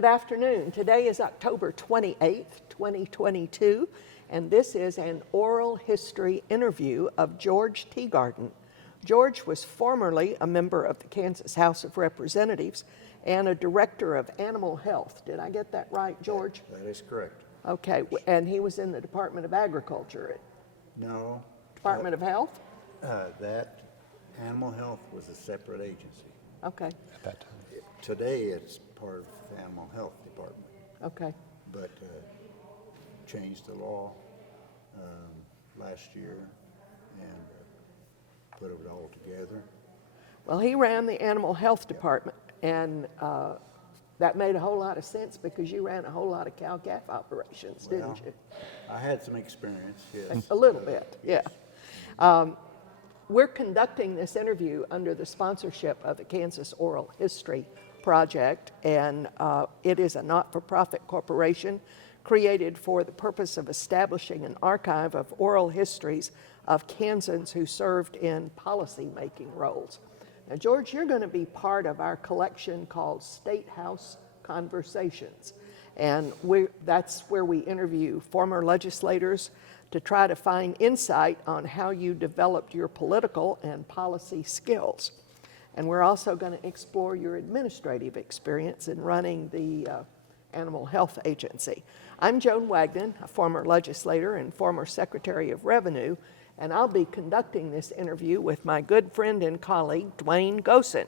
Good afternoon. Today is October 28th, 2022, and this is an oral history interview of George Teagarden. George was formerly a member of the Kansas House of Representatives and a director of animal health. Did I get that right, George? That is correct. Okay, and he was in the Department of Agriculture. No. Department of Health? That animal health was a separate agency. Okay, At that time. Today it's part of the animal health department, okay. but changed the law last year and put it all together. Well, he ran the animal health department, and that made a whole lot of sense because you ran a whole lot of cow-calf operations, didn't you? I had some experience, yes. A little bit, yeah. We're conducting this interview under the sponsorship of the Kansas Oral History Project, and it is a not-for-profit corporation created for the purpose of establishing an archive of oral histories of Kansans who served in policy-making roles. Now, George, you're going to be part of our collection called State House Conversations, and that's where we interview former legislators to try to find insight on how you developed your political and policy skills. And we're also going to explore your administrative experience in running the Animal Health Agency. I'm Joan Wagnon, a former legislator and former Secretary of Revenue, and I'll be conducting this interview with my good friend and colleague, Duane Goossen.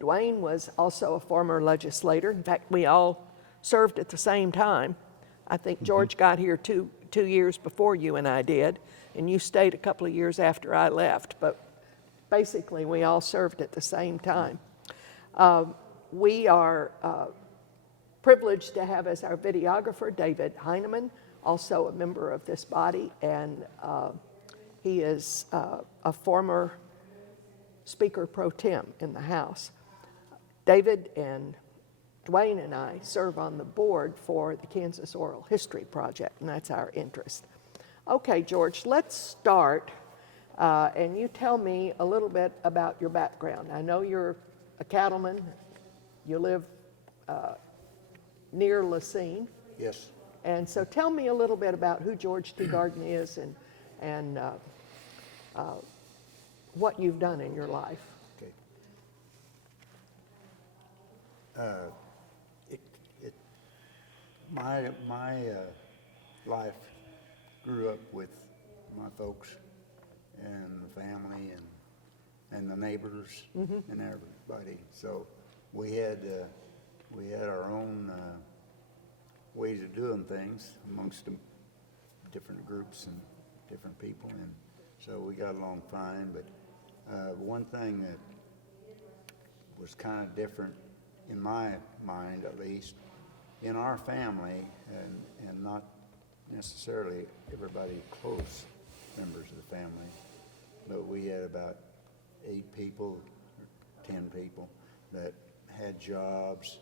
Duane was also a former legislator. In fact, we all served at the same time. I think George got here two years before you and I did, and you stayed a couple of years after I left, but basically we all served at the same time. We are privileged to have as our videographer David Heineman, also a member of this body, and he is a former Speaker pro tem in the House. David and Duane and I serve on the board for the Kansas Oral History Project, and that's our interest. Okay, George, let's start, and you tell me a little bit about your background. I know you're a cattleman. You live near Lacine. Yes. And so tell me a little bit about who George Teagarden is and what you've done in your life. Okay. My life grew up with my folks and the family and the neighbors and everybody. So we had our own ways of doing things amongst the different groups and different people, and so we got along fine. But one thing that was kind of different in my mind, at least, in our family, and not necessarily everybody close members of the family, but we had about 8 people or 10 people that had jobs,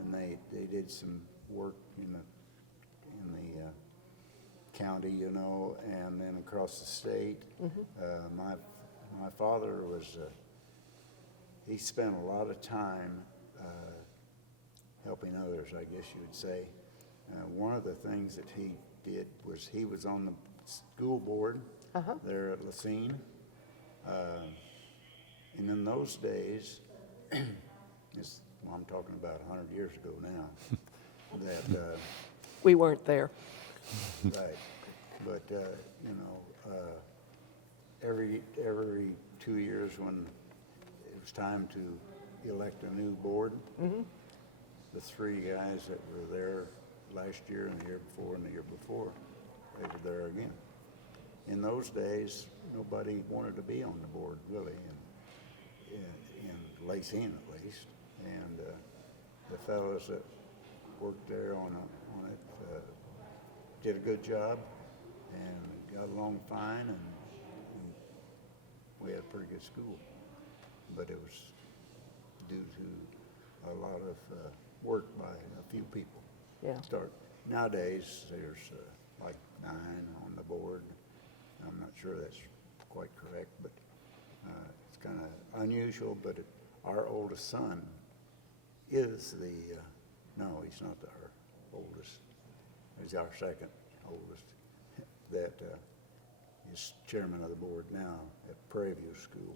and they did some work in the county, you know, and then across the state. My father was he spent a lot of time helping others, I guess you would say. One of the things that he did was he was on the school board there at Lacine. And in those days, I'm talking about 100 years ago now, that We weren't there. right, but you know, every 2 years when it was time to elect a new board, the 3 guys that were there last year and the year before and the year before, they were there again. In those days, nobody wanted to be on the board, really, in Lacine at least. And the fellows that worked there on it did a good job and got along fine, and we had a pretty good school. But it was due to a lot of work by a few people. Yeah. Nowadays, there's like 9 on the board. I'm not sure that's quite correct, but it's kind of unusual. But our oldest son is the, no, he's he's not our oldest, he's our second oldest, that is chairman of the board now at Prairie View School,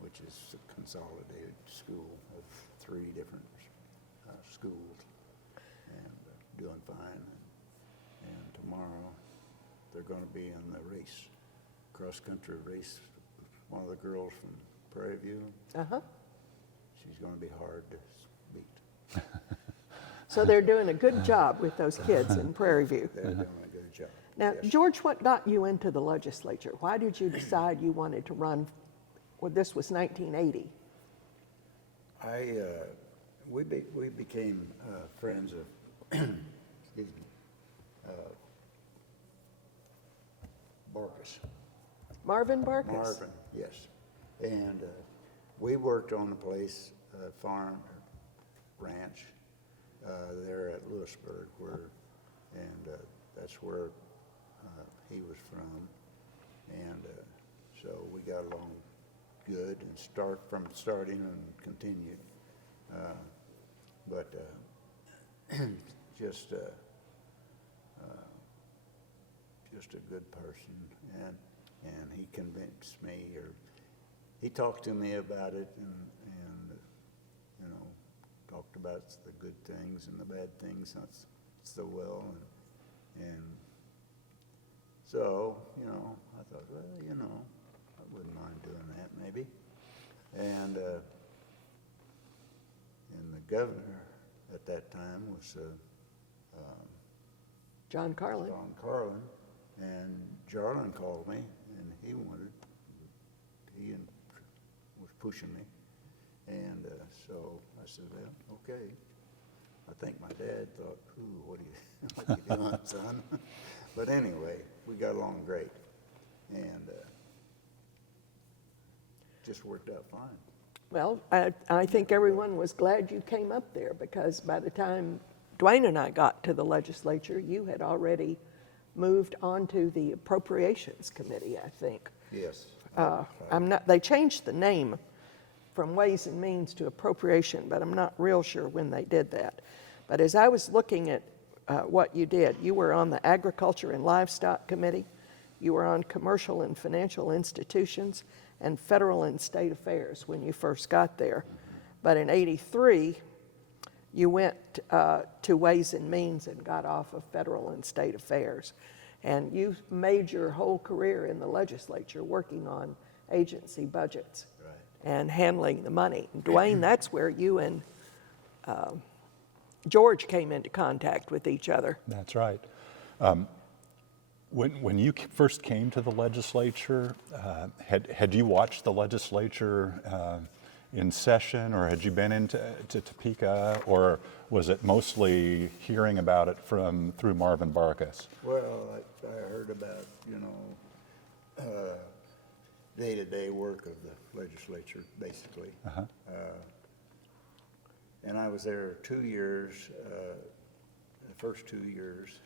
which is a consolidated school of 3 different schools, and doing fine. And tomorrow they're going to be in the race, cross-country race. One of the girls from Prairie View, she's going to be hard to beat. So they're doing a good job with those kids in Prairie View. They're doing a good job. Now, yes. George, what got you into the legislature? Why did you decide you wanted to run? Well, this was 1980. We became friends of, excuse me, Barkus. Marvin Barkus? Marvin, yes. And we worked on the place, farm, ranch, there at Lewisburg, and that's where he was from. And so we got along good and starting and continued. But just a good person, and he convinced me, or he talked to me about it, and you know, talked about the good things and the bad things not so well, and so, you know, I thought, well, you know, I wouldn't mind doing that maybe. And the governor at that time was John Carlin. John Carlin, and Jarlin called me, and he was pushing me, and so I said, well, okay. I think my dad thought, ooh, what are you doing, son? But anyway, we got along great, and just worked out fine. Well, I think everyone was glad you came up there, because by the time Duane and I got to the legislature, you had already moved on to the Appropriations Committee, I think. Yes. They changed the name from Ways and Means to Appropriation, but I'm not real sure when they did that. But as I was looking at what you did, you were on the Agriculture and Livestock Committee, you were on Commercial and Financial Institutions, and Federal and State Affairs when you first got there. But in '83, you went to Ways and Means and got off of Federal and State Affairs. And you made your whole career in the legislature working on agency budgets and handling the money. And Duane, that's where you and George came into contact with each other. That's right. When you first came to the legislature, had you watched the legislature in session, or had you been into Topeka, or was it mostly hearing about it through Marvin Barkus? Well, I heard about, you know, day-to-day work of the legislature, basically. And I was there 2 years, the first 2 years,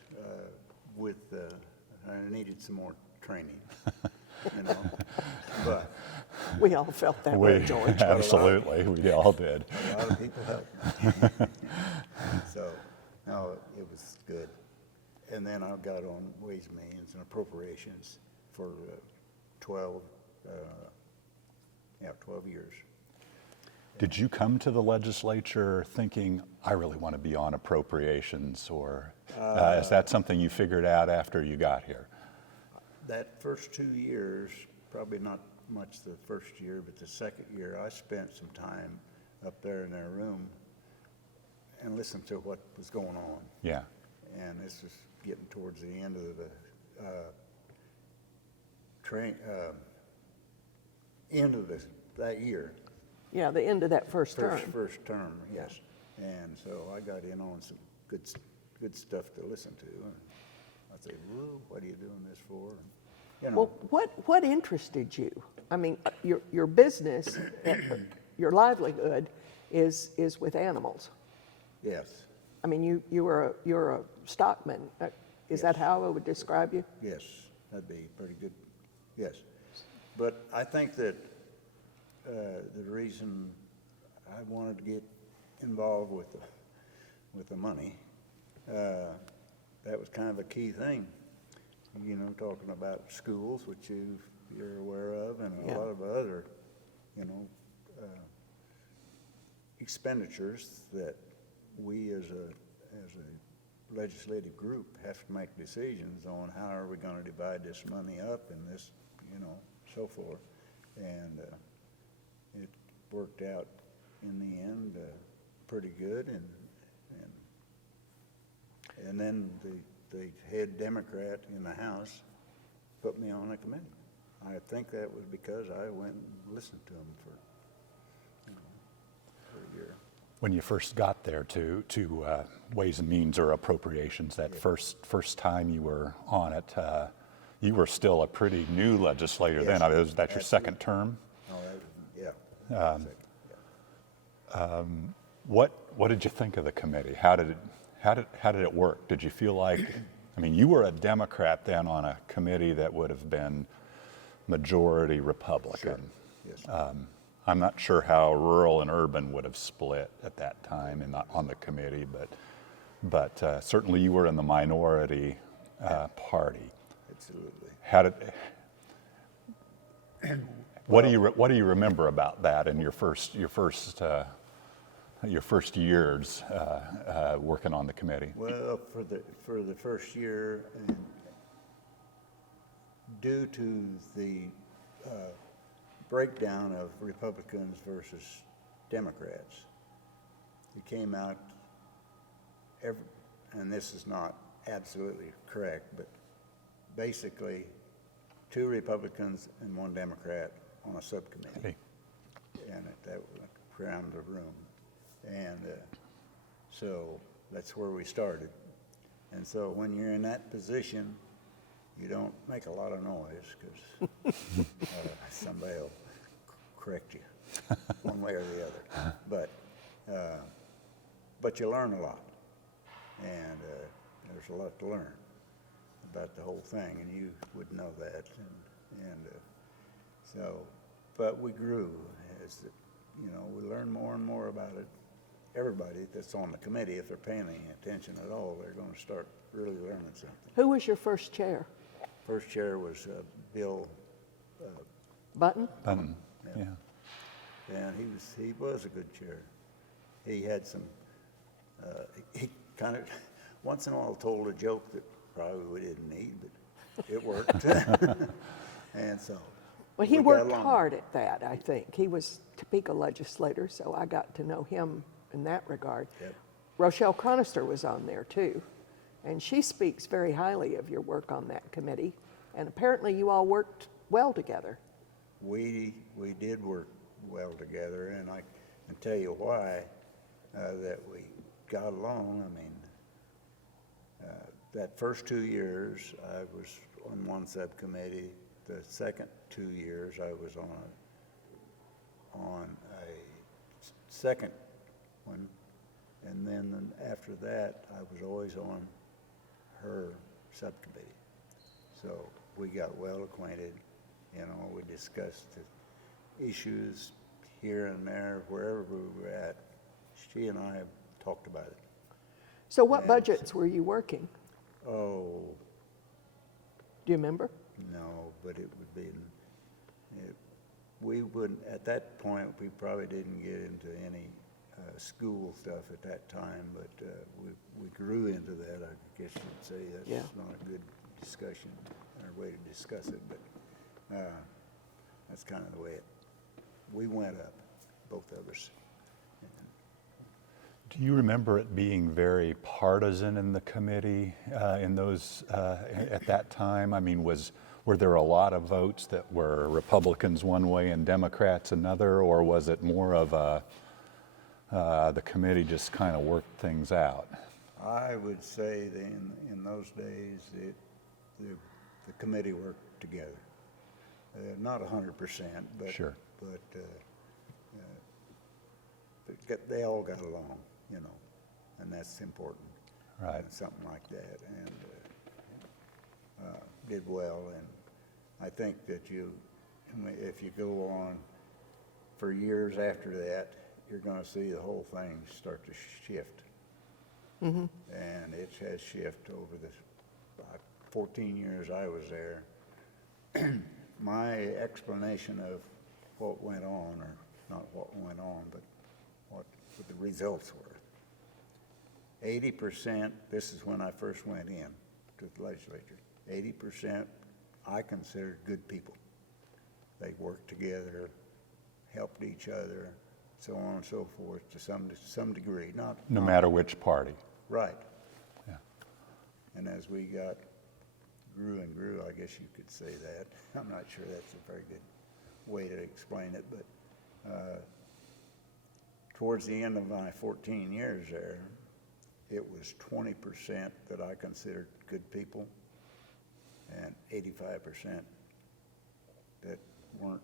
I needed some more training, you know, but. We all felt that way, George. Absolutely, we all did. A lot of people helped me. So, no, it was good. And then I got on Ways and Means and Appropriations for 12 years. Did you come to the legislature thinking, I really want to be on appropriations, or is that something you figured out after you got here? That first 2 years, probably not much the first year, but the second year, I spent some time up there in their room and listened to what was going on. Yeah. And this was getting towards the end of the that year. Yeah, the end of that first term. First term, yes. And so I got in on some good stuff to listen to. And I said, "Whoa, what are you doing this for?" And, you know. Well, what interested you? I mean, your business, your livelihood, is with animals. Yes. I mean, you're a stockman. Is that how I would describe you? Yes, that'd be pretty good. Yes, but I think that the reason I wanted to get involved with with the money. That was kind of a key thing, you know, talking about schools, which you're aware of, and a Yeah. lot of other, you know, expenditures that we as a legislative group have to make decisions on how are we going to divide this money up and this, you know, so forth. And it worked out in the end pretty good. And then the head Democrat in the House put me on a committee. I think that was because I went and listened to him for a year. When you first got there to Ways and Means or Appropriations, that first time you were on it, you were still a pretty new legislator then. I mean, was that your second term? Oh, that was, yeah. What did you think of the committee? How did it work? Did you feel like, I mean, you were a Democrat then on a committee that would have been majority Republican. Sure. Yes. I'm not sure how rural and urban would have split at that time on the committee, but certainly you were in the minority party. Absolutely. What do you remember about that in your first years working on the committee? Well, for the first year, and due to the breakdown of Republicans versus Democrats, it came out, and this is not absolutely correct, but basically 2 Republicans and 1 Democrat on a subcommittee. Hey. And that went around the room. And so that's where we started. And so when you're in that position, you don't make a lot of noise because somebody will correct you one way or the other. But you learn a lot, and there's a lot to learn about the whole thing, and you would know that. But we grew as we learned more and more about it. Everybody that's on the committee, if they're paying any attention at all, they're going to start really learning something. Who was your first chair? First chair was Bill Button? Button, yeah. And he was a good chair. He had some, he kind of, once in a while told a joke that probably we didn't need, but it worked. And so. Well, he we got worked along. hard at that, I think. He was Topeka legislator, so I got to know him in that regard. Yep. Rochelle Chronister was on there too, and she speaks very highly of your work on that committee, and apparently you all worked well together. We did work well together, and I can tell you why that we got along. I mean, that first 2 years I was on one subcommittee. The second 2 years I was on a second one, and then after that I was always on her subcommittee. So we got well acquainted. We discussed the issues here and there, wherever we were at. She and I talked about it. So what And- budgets were you working? Oh, Do you remember? no, but it would be, we wouldn't, at that point, we probably didn't get into any school stuff at that time, but we grew into that, I guess you'd say. That's Yeah. not a good discussion, or way to discuss it, but that's kind of the way we went up, both of us. Do you remember it being very partisan in the committee in those at that time? I mean, were there a lot of votes that were Republicans one way and Democrats another, or was it more of the committee just kind of worked things out? I would say that in those days, the committee worked together. Not 100%, but Sure. but they all got along, and that's important. Right. And something like that, and did well. And I think that if you go on for years after that, you're going to see the whole thing start to shift. And it has shifted over the 14 years I was there. My explanation of what went on, or not what went on, but what the results were. 80%, this is when I first went in to the legislature, 80% I considered good people. They worked together, helped each other, so on and so forth, to some degree. No matter which party. Right. Yeah. And as we grew and grew, I guess you could say that. I'm not sure that's a very good way to explain it, but towards the end of my 14 years there, it was 20% that I considered good people and 85% that weren't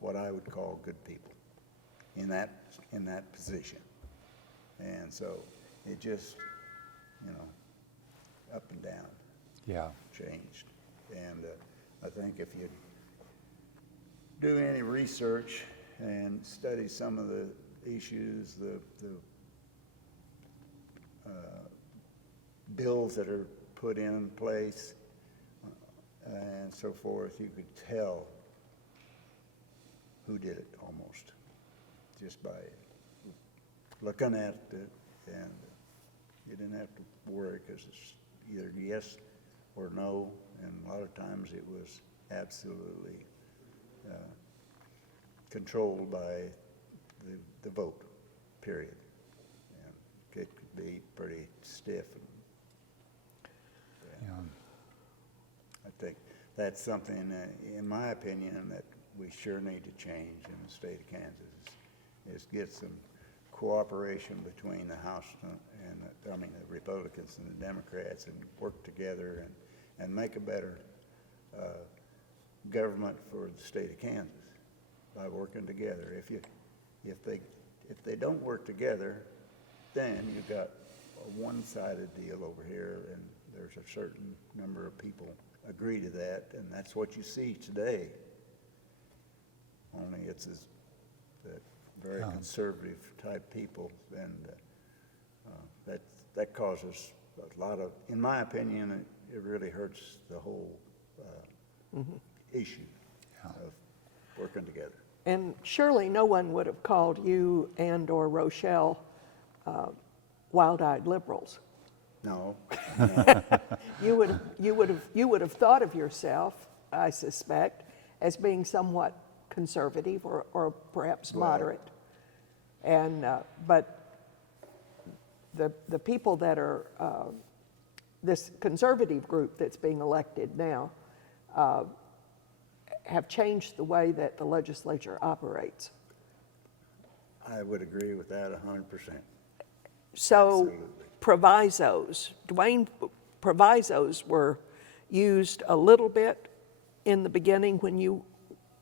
what I would call good people in that position. And so it just, up and down. Yeah. Changed. And I think if you do any research and study some of the issues, the bills that are put in place and so forth, you could tell who did it almost just by looking at it, and you didn't have to worry because it's either yes or no, and a lot of times it was absolutely controlled by the vote, period. And it could be pretty stiff. And I think that's something, in my opinion, that we sure need to change in the state of Kansas, is get some cooperation between the House and the Republicans and the Democrats, and work together and make a better government for the state of Kansas by working together. If they don't work together, then you've got a one-sided deal over here, and there's a certain number of people agree to that, and that's what you see today. Only it's that very conservative type people, and that causes a lot of, in my opinion, it really hurts the whole issue of working together. And surely no one would have called you and or Rochelle wild-eyed liberals. No. You would have thought of yourself, I suspect, as being somewhat conservative or perhaps moderate. And but the people that are this conservative group that's being elected now have changed the way that the legislature operates. I would agree with that 100%. So Absolutely. provisos, Duane, provisos were used a little bit in the beginning when you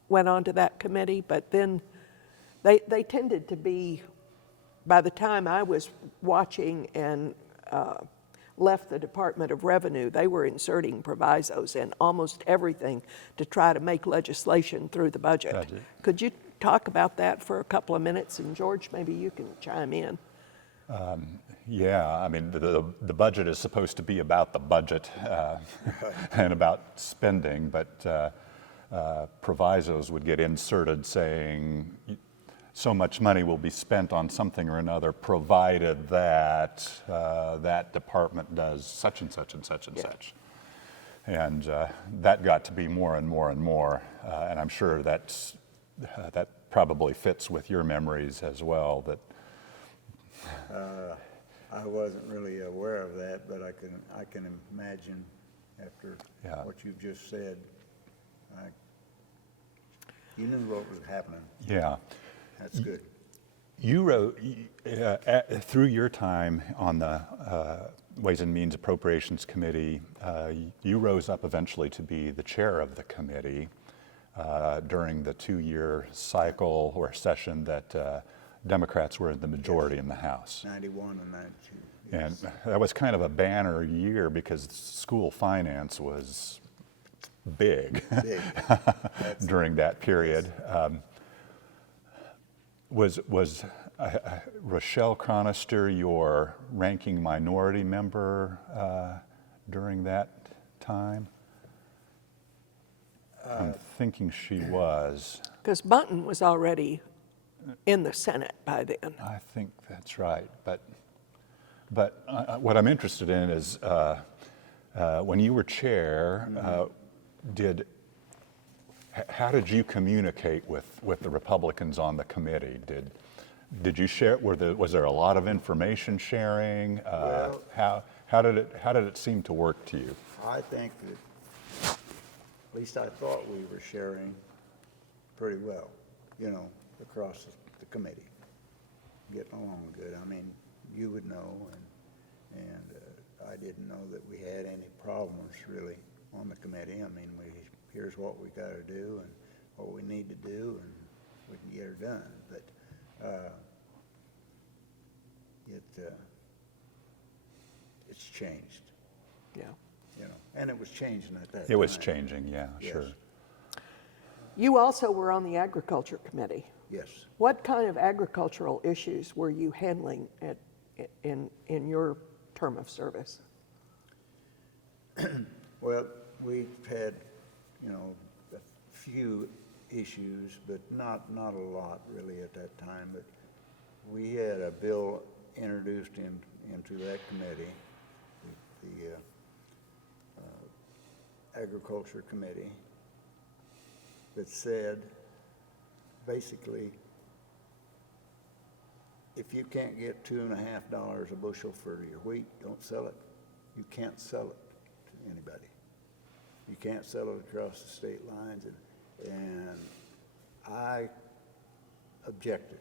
went on to that committee, but then they tended to be, by the time I was watching and left the Department of Revenue, they were inserting provisos in almost everything to try to make legislation through the budget. Could you talk about that for a couple of minutes? And George, maybe you can chime in. Yeah, I mean, the budget is supposed to be about the budget and about spending, but provisos would get inserted saying so much money will be spent on something or another, provided that that department does such and such and such and such. And that got to be more and more and more, and I'm sure that probably fits with your memories as well. That I wasn't really aware of that, but I can imagine after what you've just said, you knew what was happening. Yeah. That's good. You wrote, through your time on the Ways and Means Appropriations Committee, you rose up eventually to be the chair of the committee during the 2-year cycle or session that Democrats were in the majority in the House. 91 and 92. And Yes. that was kind of a banner year because school finance was big, Big. during that period. Was Rochelle Chronister your ranking minority member during that time? I'm thinking she was. Because Bunton was already in the Senate by then. I think that's right. But what I'm interested in is when you were chair, how did you communicate with the Republicans on the committee? Did you share? Was there a lot of information sharing? Well, how did it seem to work to you? I think that, at least I thought we were sharing pretty well, you know, across the committee, getting along good. I mean, you would know, and I didn't know that we had any problems really on the committee. I mean, here's what we got to do and what we need to do, and we can get it done. But it's changed, Yeah. you know, and it was changing at that time. It was changing, yeah, Yes. sure. You also were on the Agriculture Committee. Yes. What kind of agricultural issues were you handling in your term of service? Well, we've had, you know, a few issues, but not a lot really at that time. But we had a bill introduced into that committee, the Agriculture Committee, that said, basically, if you can't get $2.50 a bushel for your wheat, don't sell it. You can't sell it to anybody. You can't sell it across the state lines. And I objected,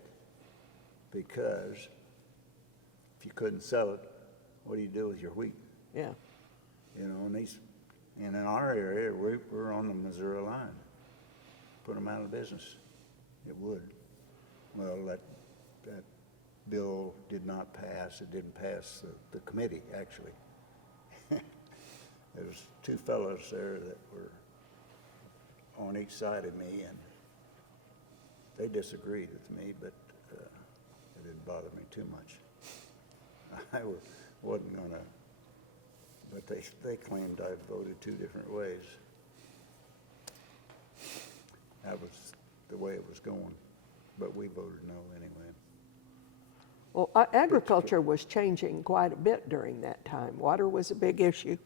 because if you couldn't sell it, what do you do with your wheat? Yeah. You know, and in our area, we're on the Missouri line. Put them out of business. It would. Well, that bill did not pass. It didn't pass the committee, actually. There was two fellows there that were on each side of me, and they disagreed with me, but it didn't bother me too much. I wasn't gonna, but they claimed I voted two different ways. That was the way it was going, but we voted no anyway. Well, agriculture was changing quite a bit during that time. Water was a big issue.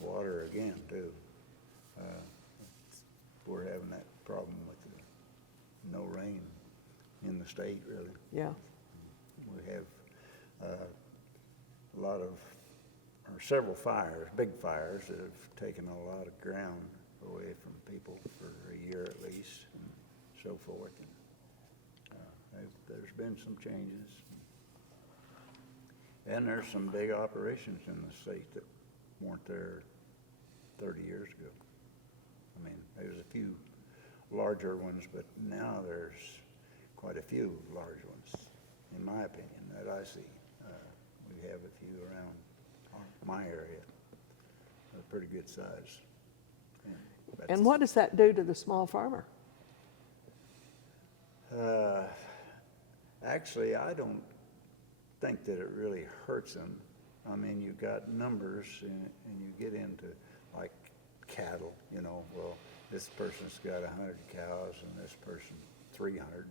Water again, too. We're having that problem with no rain in the state, really. Yeah. We have a lot of, or several fires, big fires, that have taken a lot of ground away from people for a year at least, and so forth. And there's been some changes. And there's some big operations in the state that weren't there 30 years ago. I mean, there's a few larger ones, but now there's quite a few large ones, in my opinion, that I see. We have a few around my area. They're pretty good size. And what does that do to the small farmer? Actually, I don't think that it really hurts them. I mean, you've got numbers, and you get into, like, cattle, you know, well, this person's got 100 cows and this person 300.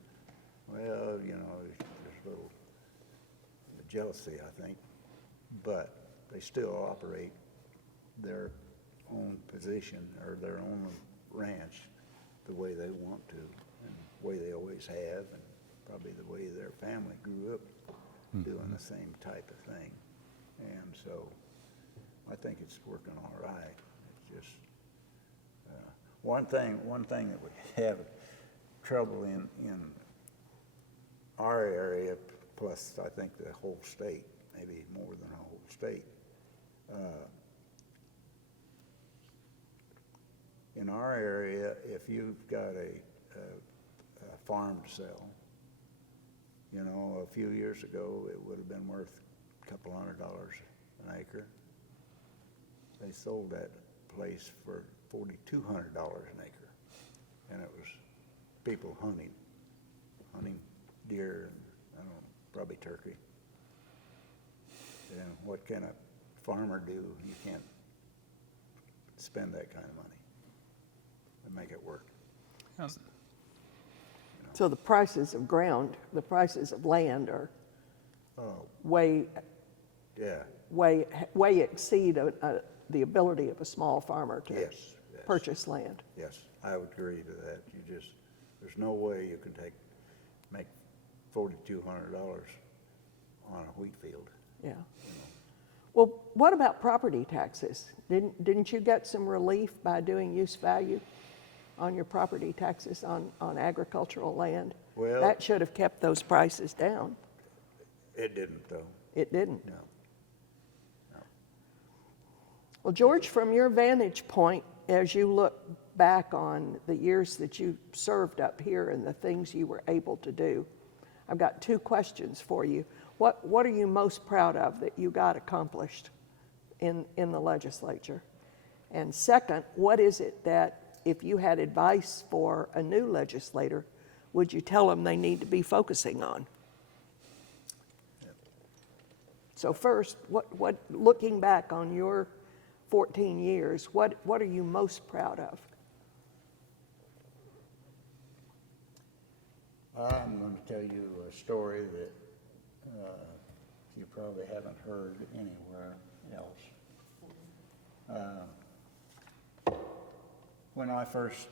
Well, you know, there's a little jealousy, I think, but they still operate their own position or their own ranch the way they want to, and the way they always have, and probably the way their family grew up doing the same type of thing. And so I think it's working all right. It's just one thing that we have trouble in our area, plus I think the whole state, maybe more than the whole state. In our area, if you've got a farm to sell, you know, a few years ago it would have been worth a couple $100 an acre. They sold that place for $4,200 an acre, and it was people hunting deer, and, I don't know, probably turkey. And what can a farmer do? You can't spend that kind of money to make it work. So the prices of ground, the prices of land are Oh, way yeah, exceed the ability of a small farmer to yes, yes. purchase land. Yes, I would agree to that. There's no way you can make $4,200 on a wheat field. Yeah. Well, what about property taxes? Didn't you get some relief by doing use value on your property taxes on agricultural land? Well- That should have kept those prices down. It didn't, though. It didn't. No. Well, George, from your vantage point, as you look back on the years that you served up here and the things you were able to do, I've got two questions for you. What are you most proud of that you got accomplished in the legislature? And second, what is it that, if you had advice for a new legislator, would you tell them they need to be focusing on? So first, what looking back on your 14 years, what are you most proud of? I'm going to tell you a story that you probably haven't heard anywhere else. When I first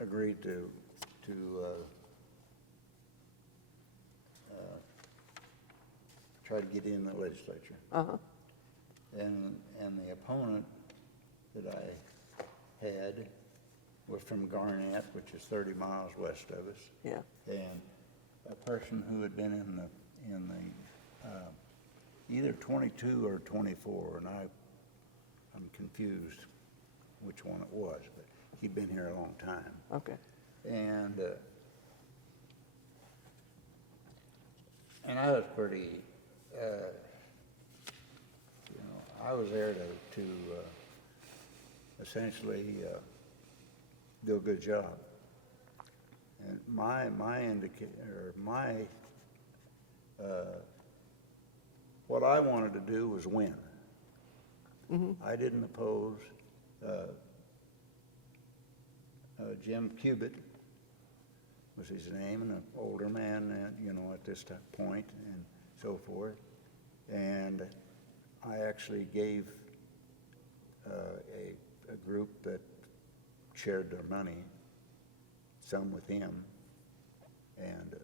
agreed to try to get in the legislature, Uh-huh. and the opponent that I had was from Garnett, which is 30 miles west of us. Yeah. And a person who had been in the either 22 or 24, and I'm confused which one it was, but he'd been here a long time. Okay. And I was pretty, I was there to essentially do a good job. And what I wanted to do was win. Mm-hmm. I didn't oppose Jim Cubitt was his name, and an older man, at this point, and so forth. And I actually gave a group that shared their money, some with him, and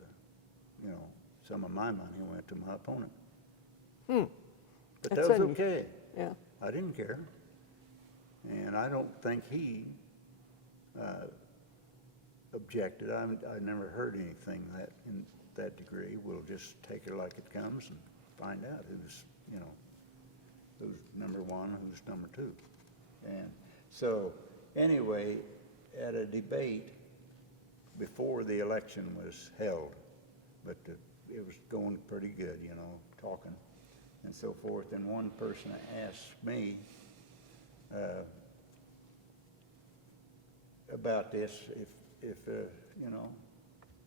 some of my money went to my opponent. But That's that was un- okay. Yeah. I didn't care, and I don't think he objected. I never heard anything in that degree. We'll just take it like it comes and find out who's number one, who's number two. And so anyway, at a debate before the election was held, but it was going pretty good, talking and so forth. And one person asked me about this, if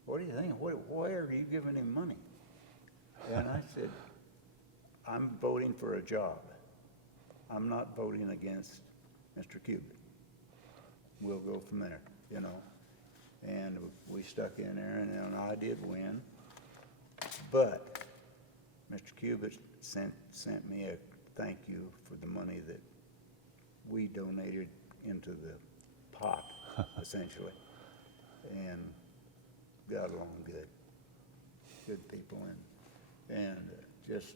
what do you think? Why are you giving him money? And I said, I'm voting for a job. I'm not voting against Mr. Cubitt. We'll go from there, And we stuck in there, and I did win. But Mr. Cubitt sent me a thank you for the money that we donated into the pot, essentially, and got along good. Good people, and just,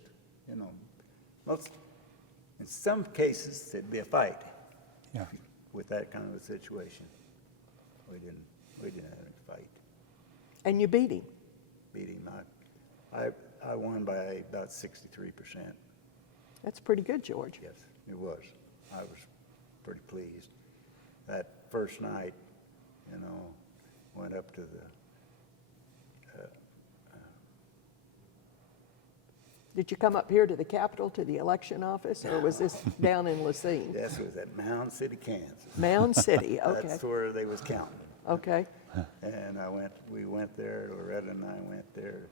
in some cases, it'd be a fight. Yeah. With that kind of a situation. We didn't have any fight. And you beat him. Beat him. I won by about 63%. That's pretty good, George. Yes, it was. I was pretty pleased. That first night, went up to the Did you come up here to the Capitol, to the election office, or was this down in Lacine? This was at Mound City, Kansas. Mound City, okay. That's where they was counting. Okay. And we went there, Loretta and I went there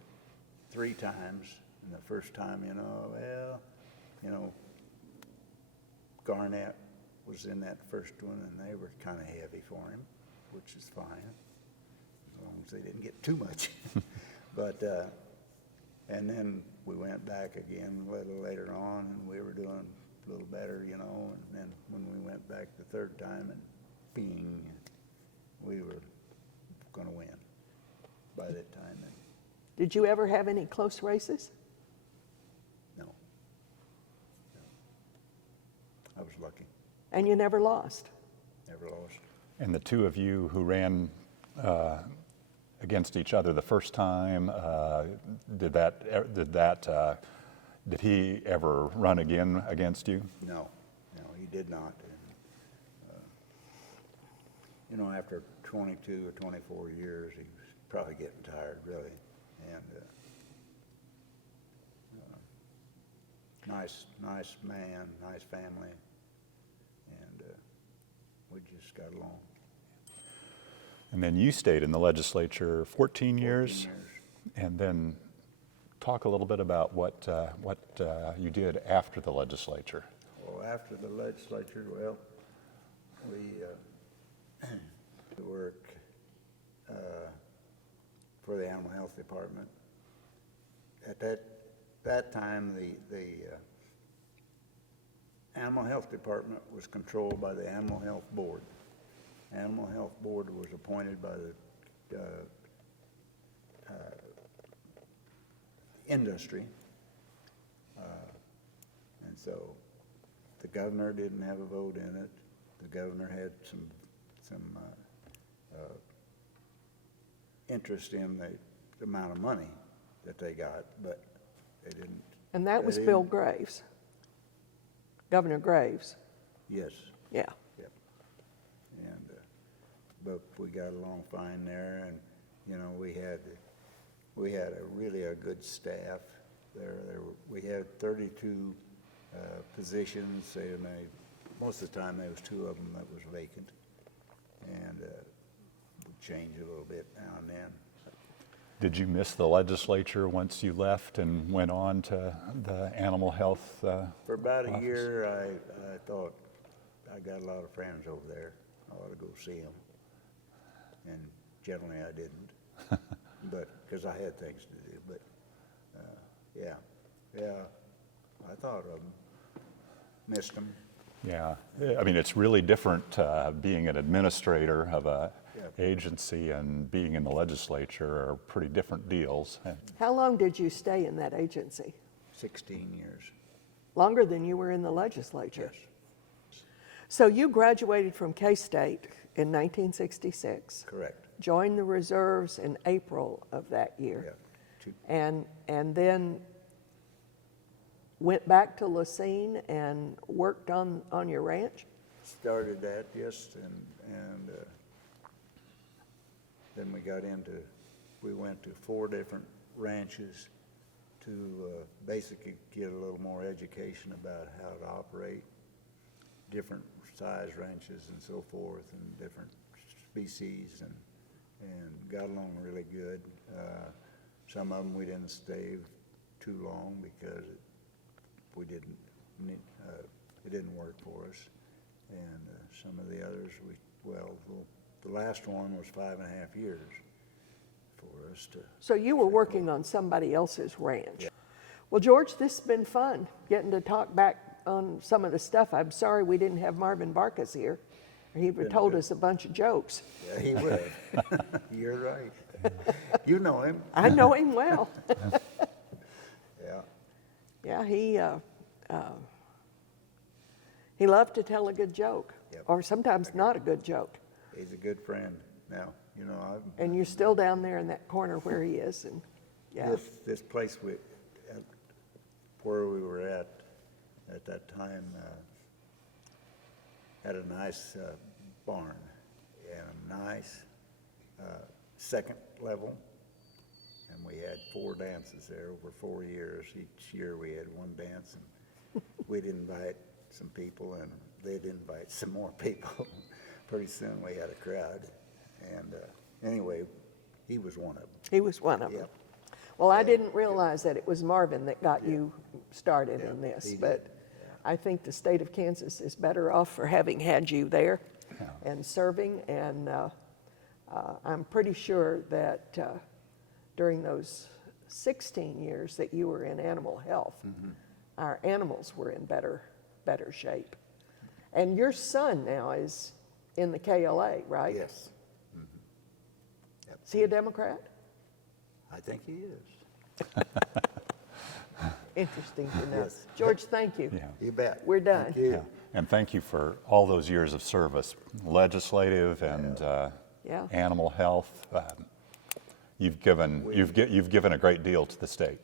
3 times. And the first time, Garnett was in that first one, and they were kind of heavy for him, which is fine, as long as they didn't get too much. But, and then we went back again a little later on, and we were doing a little better, and then when we went back the third time, and bing, we were going to win by that time. And Did you ever have any close races? no. I was lucky. And you never lost? Never lost. And the two of you who ran against each other the first time, did he ever run again against you? No, he did not. And, after 22 or 24 years, he was probably getting tired, really. And nice man, nice family, and we just got along. And then you stayed in the legislature 14 years. 14 years. And then talk a little bit about what you did after the legislature. Well, after the legislature, we work for the Animal Health Department. At that time, the Animal Health Department was controlled by the Animal Health Board. Animal Health Board was appointed by the industry, and so the governor didn't have a vote in it. The governor had some interest in the amount of money that they got, but they didn't. And that was they Bill didn't- Graves, Governor Graves. Yes. Yeah. Yep. And but we got along fine there, and we had a good staff there. We had 32 positions, and most of the time there was 2 of them that was vacant, and we changed a little bit now and then. Did you miss the legislature once you left and went on to the animal health For about a office? year, I thought I got a lot of friends over there. I ought to go see them, and generally I didn't, but because I had things to do. But yeah, I thought of them, missed them. Yeah, I mean, it's really different being an administrator of a Yep. agency and being in the legislature are pretty different deals. How long did you stay in that agency? 16 years. Longer than you were in the legislature. Yes, So you graduated from K-State in 1966, correct. joined the reserves in April of that Yeah. year, and then went back to Lacine and worked on your ranch? Started that, yes, and then we went to 4 different ranches to basically get a little more education about how to operate different size ranches and so forth, and different species, and got along really good. Some of them we didn't stay too long because it didn't work for us, and some of the others the last one was 5.5 years for us to. So you were working on somebody else's ranch. Yeah. Well, George, this has been fun, getting to talk back on some of the stuff. I'm sorry we didn't have Marvin Barkas here. He would have told us a bunch of jokes. Yeah, he would have. You're right. You know him. I know him well. Yeah. Yeah, he loved to tell a good joke, Yep. or sometimes not a good joke. He's a good friend now. And you're still down there in that corner where he is, and yeah. This place where we were at that time had a nice barn and a nice second level, and we had 4 dances there over 4 years. Each year we had 1 dance, and we'd invite some people, and they'd invite some more people. Pretty soon we had a crowd, and anyway, he was one of them. He was one of them. Yep. Well, I didn't realize that it was Marvin that got you started in Yeah, this, he did. but I think the state of Kansas is better off for having had you there and serving, and I'm pretty sure that during those 16 years that you were in animal health, our animals were in better shape. And your son now is in the KLA, right? Yes, Is he a Democrat? I think he is. Interesting to know. Yes. George, thank you. You bet. We're done. Thank you. Yeah. And thank you for all those years of service, legislative and Yeah. animal health. You've given a great deal to the state.